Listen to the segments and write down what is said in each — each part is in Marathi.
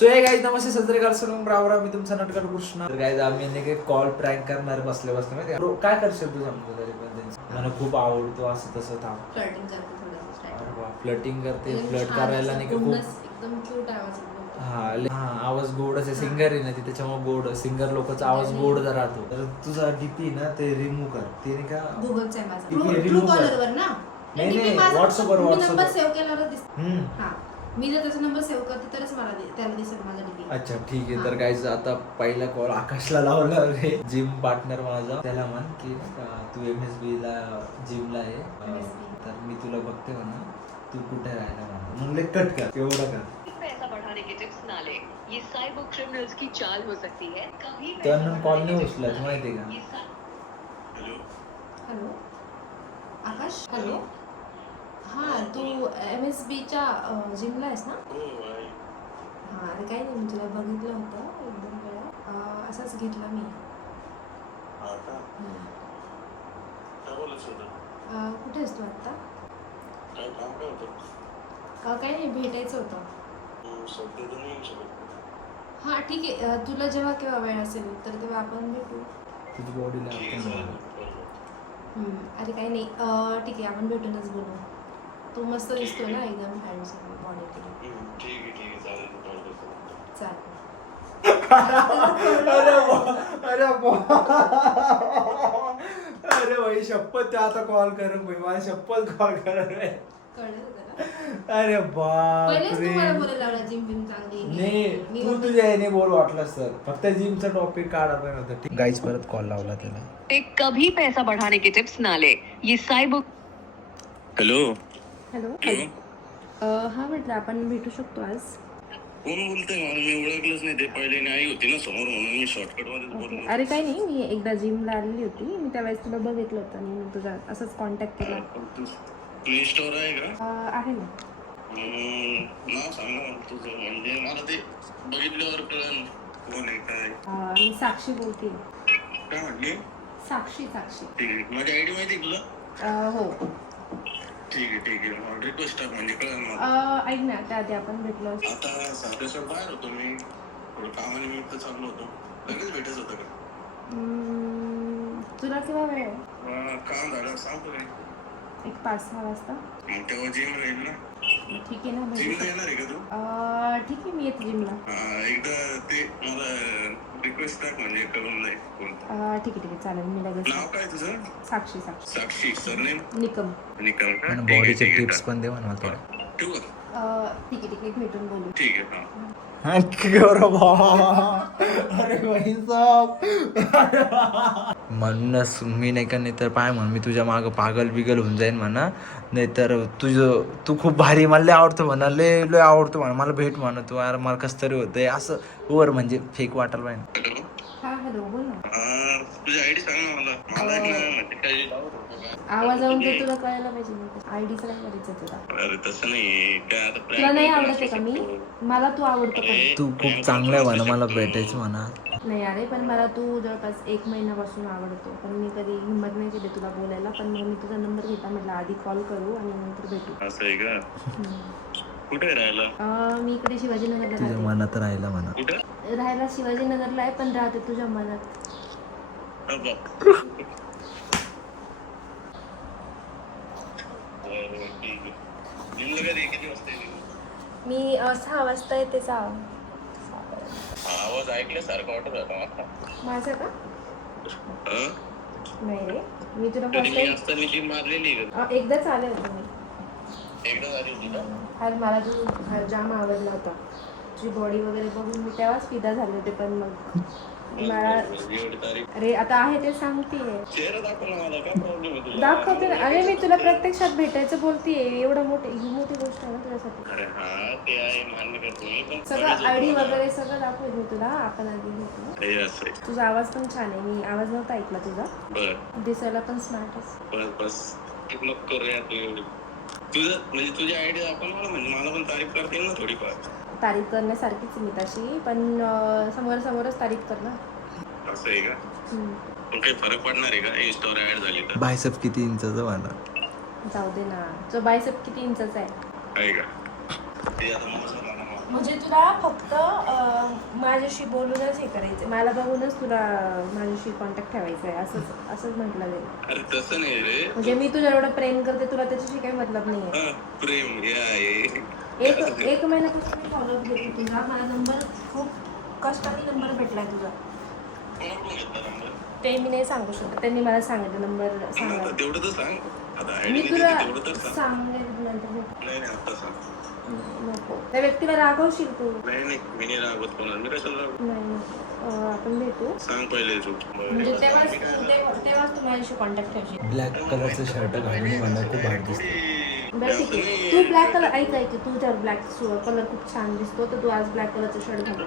सो हे गाईज नमस्ते सत्रेकार सलून रावरा मी तुमचा नटकर कृष्ण. तर गाईज आम्ही नाही कॉल प्रँक करणार बसले माहिती आहे काय करशील तू समजा तरी पण त्यांचं मला खूप आवडतो असं तसं थांब फ्लर्टिंग करते थोडंसं. अरे वा फ्लटिंग करते फ्लट करायला नाही का खूप एकदम क्यूट आवाज बोलतो. हा आवाज गोडच आहे सिंगर आहे ना ती त्याच्यामुळे गोड सिंगर लोकांचा आवाज गोड जर राहतो तर तुझा डीपी ना ते रिमूव्ह कर ते नाही का गुगलचा आहे माझा ठीक आहे, ट्रू remove कर. कॉलर वर ना नाही, DP माझा WhatsApp वर, मी WhatsApp नंबर वर. सेव्ह केल्यावर दिसतो. हम्म. हा मी जर त्याचा नंबर सेव्ह करते तरच मला त्याला दिसेल माझा डीपी. अच्छा ठीक आहे हा. तर गाईज आता पहिला कॉल आकाशला लावला रे जिम पार्टनर माझा त्याला म्हण की तू MSB ला जिमला आहे MSB. तर मी तुला बघते म्हणा तू कुठे राहायला म्हणा मग कट कर एवढं कर पैसा बढ़ाने के टिप्स ना ले ये साइबर क्रिमिनल्स की चाल हो सकती है कभी त्यांना कॉल नाही उचलत माहिती का हॅलो आकाश हॅलो हा तू MSBच्या जिमला आहेस ना? हा अरे काही नाही मी तुला बघितलं होतं एकदम वेळा असाच घेतला मी. कुठे आहेस तू आत्ता? काही नाही भेटायचं होतं. हा ठीक आहे तुला जेव्हा केव्हा वेळ असेल तर तेव्हा आपण भेटू. तुझी बॉडीला अरे काही नाही ठीक आहे आपण भेटूनच बोलू. तू मस्त दिसतो ना एकदम हँडसम बॉडी चालेल. अरे भाई शपथ त्या आता कॉल कर भाई मला शपथ कॉल कर कळलं तुला? अरे पहिलेच बापरे तुम्हाला बोलायला लावला जिम बिम चांगली नाही तू तुझ्या याने बोल वाटलं सर फक्त जिमचा टॉपिक काढायला नव्हतं गाईज परत कॉल लावला त्याला कभी पैसा बढ़ाने के टिप्स ना ले ये साइबर हॅलो हॅलो हा म्हटलं आपण भेटू शकतो आज. कोण बोलतोय मला मी ओळखलंच नाही ते पहिले नाही आई होती ना समोर म्हणून मी शॉर्टकट मध्ये बोललो. अरे काही नाही मी एकदा जिमला आलेली होती मी त्यावेळेस तुला बघितलं होतं आणि मी तुझा असंच कॉन्टॅक्ट केला. तू इंस्टावर आहे का? आहे ना. नाव सांग ना मला तुझं म्हणजे मला ते बघितल्यावर कळलं कोण आहे काय. मी साक्षी बोलते. काय म्हटली? साक्षी ठीक आहे माझी आयडी माहिती आहे तुला? हो ठीक आहे मला रिक्वेस्ट टाक म्हणजे कळलं मला. ऐक ना त्याआधी आपण भेटलो. आता साडेसर बाहेर होतो मी थोडं कामानिमित्त चाललो होतो लगेच भेटायचं होतं का? तुला केव्हा वेळ आहे? काम झालं सांगतो काय एक 5-6 वाजता. मग तेव्हा जिम राहील ना. ठीक आहे ना जिमला येणार आहे का तू? ठीक आहे मी येते जिमला. एकदा ते मला रिक्वेस्ट टाक म्हणजे करून नाही कोणतं. ठीक आहे चालेल मी लगेच. नाव काय तुझं? साक्षी साक्षी सरनेम निकम. निकम का? बॉडीचे टिप्स पण दे म्हणा थोडं ठेवू का? ठीक आहे भेटून बोलू. ठीक आहे हा. म्हणूनच मी नाही का नाही तर पाय म्हण मी तुझ्या मागं पागल बिगल होऊन जाईन म्हणा नाही तर तुझं तू खूप भारी मला लय आवडतं म्हणा लय आवडतो म्हणा मला भेट म्हणा तू यार मला कसं तरी होतंय असं वर म्हणजे फेक वाटायला पाहिजे. हॅलो हा हॅलो बोल ना. तुझी आयडी सांग ना मला एक ना म्हणजे काही आवाजावरून तर तुला कळायला पाहिजे ना आयडीचं काय करायचं तुला. अरे तसं नाही काय आता तुला नाही आवडत आहे का मी मला तू आवडतो पण. तू खूप चांगलं आहे म्हणा मला भेटायचं म्हणा. नाही अरे पण मला तू जवळपास 1 महिन्यापासून आवडतो पण मी कधी हिंमत नाही केली तुला बोलायला पण मग मी तुझा नंबर घेतला म्हटलं आधी कॉल करू आणि नंतर भेटू. असं आहे का? कुठे राहिला? मी इकडे शिवाजीनगरला तुझ्या राहते. मनात राहिला म्हणा. कुठे राहायला शिवाजीनगरला आहे पण राहते तुझ्या मनात. किती वाजता येते? मी 6 वाजता येते. 6 आवाज ऐकल्यासारखं वाटत होता माझा का? नाही रे मी तुला फर्स्ट मी असताना जी मारलेली टाइम एकदाच आले होते मी. एकदा झाली होती का? आज मला तू जाम आवडला होता तुझी बॉडी वगैरे बघून मी तेव्हाच फिदा झाले होते पण मग मला एवढी तारीख अरे आता आहे ते सांगतेय. चेहरा दाखव ना मला काय प्रॉब्लेम आहे तुला? दाखवते ना अरे मी तुला प्रत्यक्षात भेटायचं बोलतेय एवढं ही मोठी गोष्ट आहे ना तुझ्यासाठी. अरे हा ते आहे मान्य करतो मी पण सगळं आयडी वगैरे सगळं दाखवेल मी तुला आपण आधी भेटू. हे असं आहे. तुझा आवाज पण छान आहे मी आवाज नव्हता ऐकला तुझा. बर दिसायला पण स्मार्ट आहेस. बस नको करू यार तू एवढी तुझं म्हणजे तुझी आयडिया आपण म्हणजे मला पण तारीफ करता येईल ना थोडीफार. तारीफ करण्यासारखीच मी तशी पण समोरच तारीफ कर ना. असं आहे का? पण काही फरक पडणार आहे का इंस्टावर ऍड झाली तर? बायसेप किती इंचाचं म्हणा. जाऊ दे ना तुझं बायसेप किती इंचाचा आहे? आहे का? ते आता मला सांगा ना. म्हणजे तुला फक्त तुझ्याशी बोलूनच हे करायचं, मला बघूनच तुला माझ्याशी कॉन्टॅक्ट ठेवायचा आहे, असंच म्हटलं गेलं. अरे तसं नाही रे. म्हणजे मी तुझ्या एवढं प्रेम करते, तुला त्याच्याशी काही मतलब नाही आहे. हा, प्रेम या एक महिन्यापासून मी फॉलोअप घेते तुझा, मला नंबर खूप कष्टाने नंबर भेटलाय तुझा. कोणाकडून घेतला नंबर? ते मी नाही सांगू शकत, त्यांनी मला सांगितलं नंबर सांगा. तेवढं तर सांग आता. मी आयडी तुला तेवढं तर सांग. सांगेल नंतर. नाही आता सांग. नको, त्या व्यक्तीला रागवशील तू. नाही मी नाही रागवत कोणाला. मी कशाला रागवत? नाही, आपण भेटू. सांग पहिले तू. म्हणजे तेव्हाच तू माझ्याशी कॉन्टॅक्ट ठेवशील. ब्लॅक कलरचं शर्ट घालून मला खूप भारी दिसते. बरं ठीक आहे, तू ब्लॅक कलर ऐक तुझ्यावर ब्लॅक कलर खूप छान दिसतो, तर तू आज ब्लॅक कलरचा शर्ट घाल.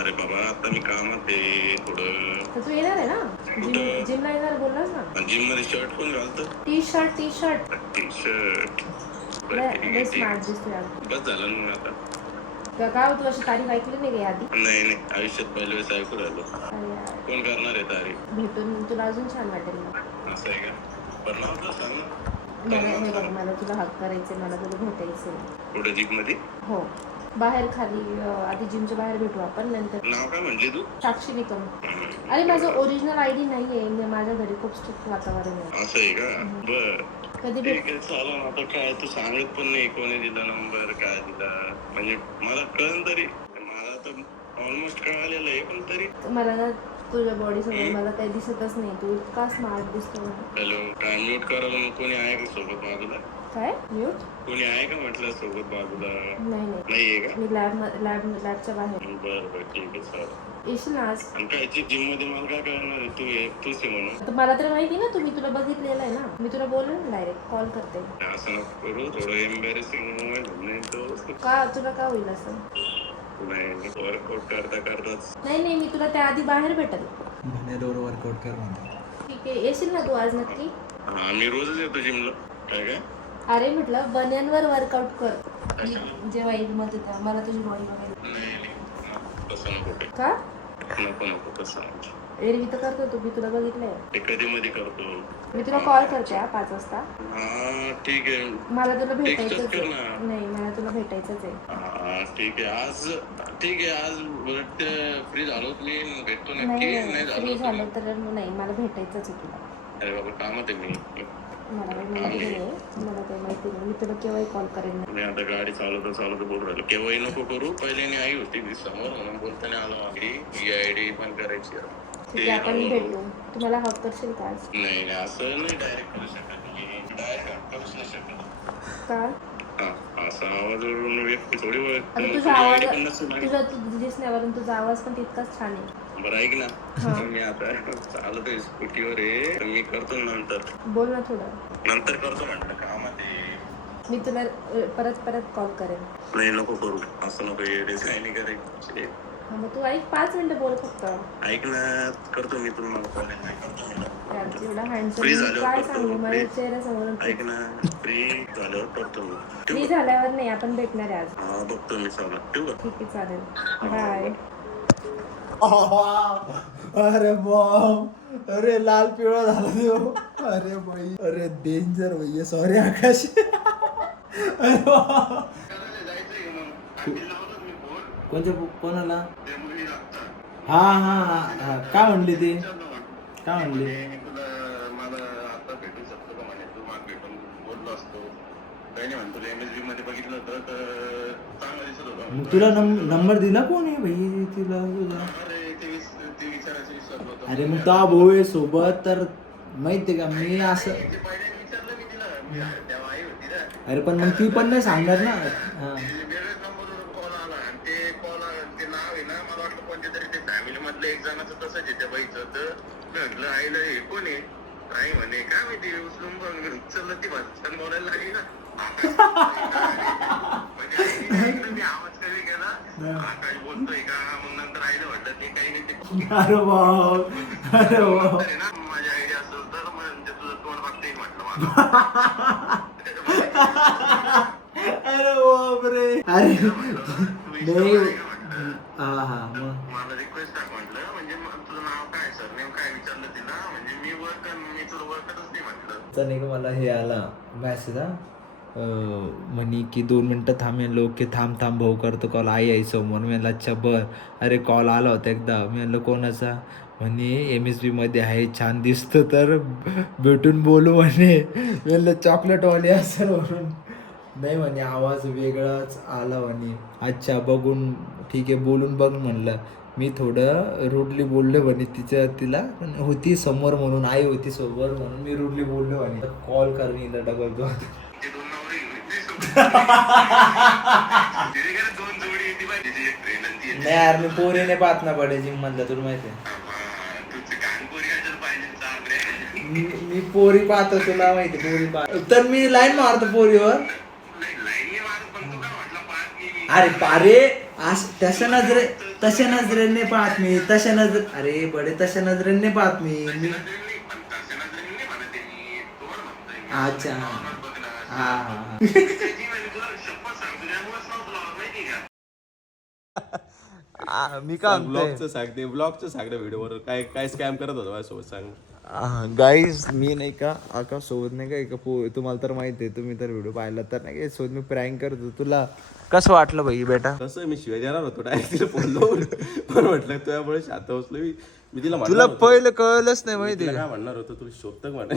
अरे बाबा आता मी कामात आहे थोडं. तर तू येणार आहे ना जिमला येणार बोललास ना. जिम मध्ये शर्ट कोण घालतं? टी शर्ट टी शर्ट लय स्मार्ट दिसतोय आज. बस झालं ना मग आता. का तू अशी तारीफ ऐकली नाही का आधी? नाही आयुष्यात पहिल्या वेळेस ऐकू राहिलो. अरे यार, कोण करणार आहे तारीफ? भेटून तुला अजून छान वाटेल मग. असं आहे का? पण नाव तर सांग ना. हे बघ, मला तुला हक करायचे, मला तुला भेटायचे. पुढे जिम मध्ये हो, बाहेर खाली आधी जिमच्या बाहेर भेटू आपण, नंतर. नाव काय म्हणली तू? साक्षी निकम. अरे माझं ओरिजिनल आयडी नाहीये, माझ्या घरी खूप स्ट्रिक्ट वातावरण आहे. असं आहे का? बर कधी ठीक भेट आहे चालेल. आता काय तू सांगत पण नाही कोणी दिला नंबर, काय दिला, म्हणजे मला कळलं तरी. मला तर ऑलमोस्ट कळालेलं आहे, पण तरी. मला ना तुझ्या बॉडी समोर मला काही दिसतच नाही, तू इतका स्मार्ट दिसतो. हॅलो, काय म्यूट करायला मग कोणी आहे का सोबत बाजूला? काय म्यूट? कोणी आहे का म्हटलं सोबत बाजूला? नाही नाहीये का? मी लॅबच्या बाहेर. बरं ठीक आहे चालेल. येशील ना आज? आणि काय जिम मध्ये मला काय कळणार आहे? तूच आहे म्हणून. तर मला तर माहिती ना, तुम्ही तुला बघितलेलं आहे ना, मी तुला बोलेन ना डायरेक्ट कॉल करते. असं नको करू, थोडं एम्बॅरेसिंग मोमेंट नाही तो. का तुला का होईल असं? नाही वर्कआउट करताच. नाही मी तुला त्याआधी बाहेर भेटेल. महिन्यावर वर्कआउट कर म्हणते. ठीक आहे, येशील ना तू आज नक्की? हा मी रोजच येतो जिमला. काय अरे म्हटलं बन्यांवर वर्कआउट कर, जेव्हा येईल मग तेव्हा मला तुझी बॉडी वगैरे. नाही तसं नको ते. का? नको तसं नको. एरवी तर करतो तू, मी तुला बघितलंय. ते कधी मध्ये करतो. मी तुला कॉल करते 5 वाजता. हा ठीक आहे. मला तुला भेटायचंच टेक्स्टच कर आहे. ना. नाही, मला तुला भेटायचंच आहे. हा ठीक आहे. आज उलट फ्री झालो तुम्ही भेटतो नक्की. नाही नाही फ्री झालं तर नाही, मला भेटायचंच आहे तुला. अरे बाबा कामात आहे मी. मला काही माहिती नाही, मला काही माहिती नाही, मी तुला केव्हाही कॉल करेन ना. मी आता गाडी चालवतो बोलू राहिलो. केव्हाही नको करू. पहिले आई होती मी समोर म्हणून बोलताना आला. ही आयडी पण करायची. ठीक आहे, आपण भेटू. तुम्हाला हक करशील का आज? नाही असं नाही डायरेक्ट करू शकत. डायरेक्ट करूच नाही शकत. का? असा आवाजावरून व्यक्ती थोडी आता तुझा आवाज, तुझं दिसण्यावरून तुझा आवाज पण तितकाच छान आहे. बरं ऐक ना, मी आता चालतोय स्कूटीवर आहे, तर मी करतो नंतर. बोल ना थोडं. नंतर करतो म्हटलं कामात आहे. मी तुला परत कॉल करेन. नाही नको करू, असं नको. डिझाईन करायची. हा मग तू ऐक, 5 मिनिटं बोल फक्त. ऐक ना, करतो मी तुम्हाला कॉल. करतो एवढा हँडसम फ्री झाल्यावर काय करतो. सांगू, माझ्या चेहऱ्यासमोरून. ऐक ना, फ्री झाल्यावर करतो मी. फ्री झाल्यावर नाही, आपण भेटणार आहे आज. हा बघतो मी चालू. ठेवू का? ठीक आहे, चालेल. बाय. अरे बॉम, अरे लाल पिवळा झाला तो. अरे बाई, अरे डेंजर भैया. सॉरी आकाश. अरे कोणाला? हा काय म्हणली ती? काय म्हणली? मला आता भेटू शकतो का म्हणे. तू मला भेटून बोललो असतो. काही नाही म्हणतो. MSB मध्ये बघितलं होतं तर चांगलं दिसत होतं. मग तुला नंबर दिला कोणी भाई तिला तुझा? ते विचारायचं विसरलो होतो. अरे मग तो भाऊ आहे सोबत, तर माहितीये का मी असं. पहिले विचारलं मी तिला. तेव्हा आई होती ना. अरे पण मग ती पण नाही सांगणार ना. वेगळ्याच नंबरवरून कॉल आला आणि ते नाव आहे ना, मला वाटलं कोणत्या तरी ते फॅमिली मधलं एक जणाचं तसंच आहे त्या बाईचं. तर मी म्हटलं आईला हे कोण आहे? आई म्हणे काय माहिती, उचलून बघ. उचललं ती भाषण बोलायला लागली ना. म्हणजे आईने मी आवाज कधी केला, आकाश बोलतोय का. मग नंतर आईला म्हटलं ते काही नाही, ते अरे बाप, अरे बाप. माझी आयडिया असेल तर म्हणजे तुझं तोंड बघते म्हटलं मला. अरे बाप रे. अरे नाही. हा मग मला रिक्वेस्ट टाक म्हटलं. म्हणजे तुझं नाव काय सर नेम काय विचारलं तिला. म्हणजे मी तुला ओळखतच नाही म्हटलं. नाही का मला हे आला मेसेज. हा म्हणे की 2 मिनटं थांब. म्हणलं ओके थांब भाऊ करतो कॉल, आई समोर. मी म्हणलं अच्छा बर. अरे कॉल आला होता एकदा. मी म्हणलं कोणाचा? म्हणे MSB मध्ये आहे, छान दिसतं तर भेटून बोलू म्हणे. मी म्हणलं चॉकलेटवाले असेल म्हणून. नाही म्हणे आवाज वेगळाच आला म्हणे. अच्छा बघून ठीक आहे बोलून बघ म्हणलं. मी थोडं रूडली बोललो म्हणे तिला, पण होती समोर म्हणून, आई होती समोर म्हणून मी रूडली बोललो म्हणे. कॉल कर मी डबल तो. ते दोन नवरे तिथे काय दोन जोडी येते पाहिजे, तिची एक ट्रेन आणि ती एक नाही यार मी पोरी नाही पाहत ना पडे जिम मधलं, तुला माहिती आहे. तुझं कानपुरी अजून पाहिजे चाल मी पोरी पाहतो, तुला माहिती पोरी पाहतो तर मी लाईन मारतो पोरीवर. लाईन मारून पण तू काय म्हटलं पाच गेली अरे तशा नजरेने पाहत मी, अरे बडे तशा नजरेने पाहत मी. पण तसं नजरेने नाही म्हणत आहे मी, तोड म्हणतोय मी. अच्छा नॉर्मल बघ ना. हा त्याची म्हणजे तुला शपथ सांगतो त्यामुळेच नव्हतं लावत माहिती का. मी काय ब्लॉगचं सांगते, ब्लॉगचं सांग ना व्हिडिओवर काय काय स्कॅम करत होता माझ्यासोबत सांग. गाईज मी नाही का आकाश सोबत नाही का एका तुम्हाला तर माहिती आहे, तुम्ही तर व्हिडिओ पाहिला तर नाही का सोबत मी प्रँक करत होतो. तुला कसं वाटलं भाई बेटा? तसं मी शिवाय देणार होतो डायरेक्ट तिला फोन लावून, पण म्हटलं तुझ्यामुळे शांत बसलो मी तिला तुला म्हणणार होतो, पहिलं कळलंच नाही माहिती तिला का? काय म्हणणार होतो तुला शोभतं म्हणा.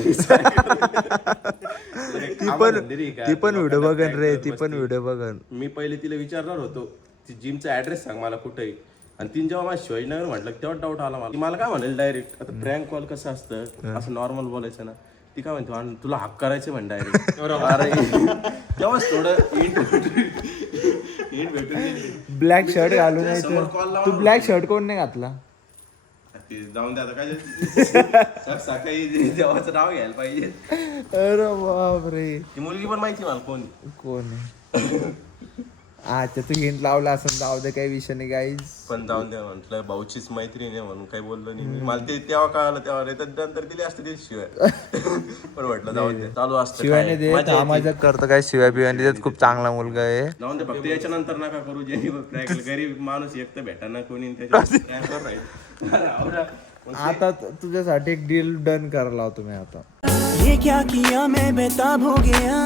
ती पण व्हिडिओ बघन रे, ती पण व्हिडिओ बघन. मी पहिले तिला विचारणार होतो ती जिमचा ऍड्रेस सांग मला कुठे आहे, आणि तिने जेव्हा मला शिवाजीनगर म्हटलं तेव्हा डाऊट आला मला. ती मला काय म्हणेल डायरेक्ट, आता प्रँक कॉल कसं असतं असं नॉर्मल बोलायचं ना, ती काय म्हणतो आणि तुला हक करायचं म्हण डायरेक्ट. अरे तेव्हाच थोडं हिंट भेटून ब्लॅक शर्ट घालून समोर यायचं. call लावा तू ना. ब्लॅक शर्ट कोण नाही घातला? ते जाऊन द्या आता काय सकाळी देवाचं नाव घ्यायला पाहिजे. अरे बापरे, ती मुलगी पण माहिती मला कोण. कोण आहे? अच्छा तू हिंट लावला असं, जाऊ दे काही विषय नाही गाईज. पण जाऊन द्या म्हटलं, भाऊचीच मैत्रीण आहे म्हणून काही बोललो नाही मी. मला ते तेव्हा कळालं, तेव्हा नाही तर नंतर दिली असते ते शिवाय. पण म्हटलं जाऊन दे, चालू असतं शिवायने काय. दे मजा येते. माझ्या करतं काय शिवाय बिवाने देत, खूप चांगला मुलगा आहे. जाऊन दे फक्त याच्या नंतर नका करू, जेणे गरीब माणूस एक तर भेटा ना कोणी त्याच्या. आता तुझ्यासाठी एक डील डन करायला लावतो मी आता. ये क्या किया मैं बेताब हो गया.